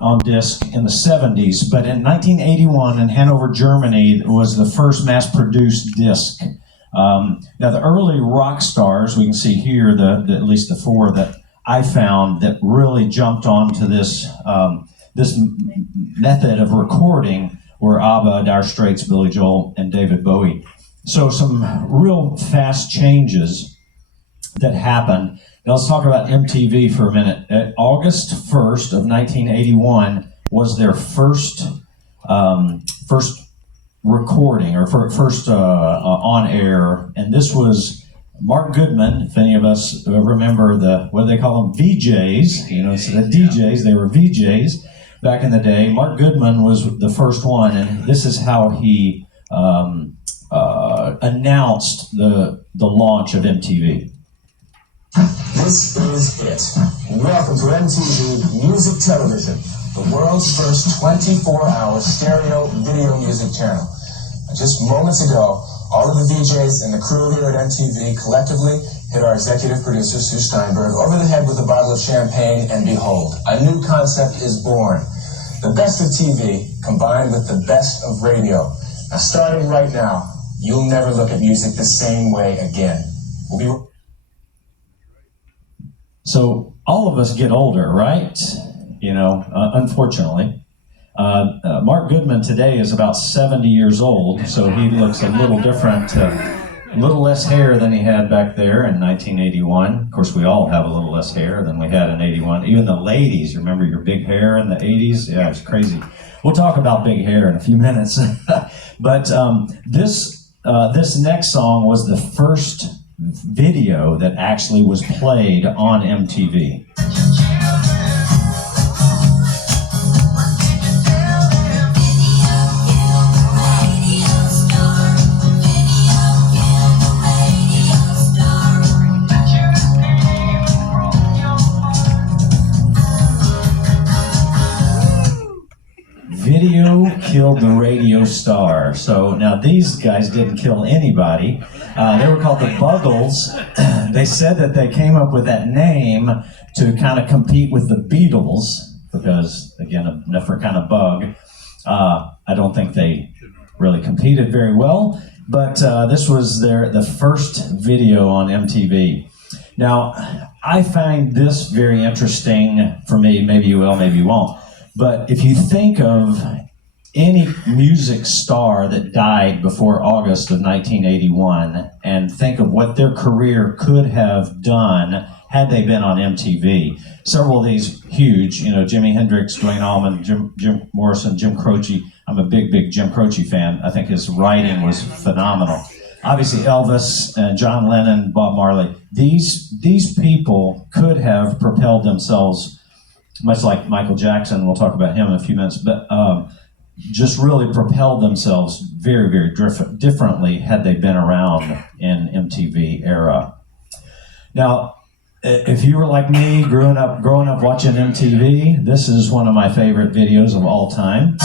on disc in the 70s, but in 1981 in Hanover, Germany, was the first mass-produced disc. Now, the early rock stars, we can see here, at least the four that I found that really jumped onto this method of recording were ABBA, Dire Straits, Billy Joel, and David Bowie. So some real fast changes that happened. Now let's talk about MTV for a minute. August 1st of 1981 was their first recording, or first on air, and this was Mark Goodman. If any of us remember what do they call them, VJs? Instead of DJs, they were VJs back in the day. Mark Goodman was the first one, and this is how he announced the launch of MTV. This is it. Welcome to MTV Music Television, the world's first 24-hour stereo video music channel. Just moments ago, all of the VJs and the crew here at MTV collectively hit our executive producer, Sue Steinberg, over the head with a bottle of champagne, and behold, a new concept is born. The best of TV combined with the best of radio. Now, starting right now, you'll never look at music the same way again. We'll be... So all of us get older, right? Unfortunately. Mark Goodman today is about 70 years old, so he looks a little different, a little less hair than he had back there in 1981. Of course, we all have a little less hair than we had in 81. Even the ladies, remember your big hair in the 80s? Yeah, it's crazy. We'll talk about big hair in a few minutes. But this next song was the first video that actually was played on MTV. Video killed the radio star. So now these guys didn't kill anybody. They were called the Buggles. They said that they came up with that name to kind of compete with the Beatles because, again, a different kind of bug. I don't think they really competed very well, but this was the first video on MTV. Now, I find this very interesting for me. Maybe you will, maybe you won't. But if you think of any music star that died before August of 1981 and think of what their career could have done had they been on MTV, several of these huge, Jimi Hendrix, Duane Allman, Jim Morrison, Jim Croce. I'm a big Jim Croce fan. I think his writing was phenomenal. Obviously Elvis and John Lennon, Bob Marley. These people could have propelled themselves, much like Michael Jackson, we'll talk about him in a few minutes, but just really propelled themselves very, very differently had they been around in MTV era. Now, if you were like me, growing up watching MTV, this is one of my favorite videos of all time.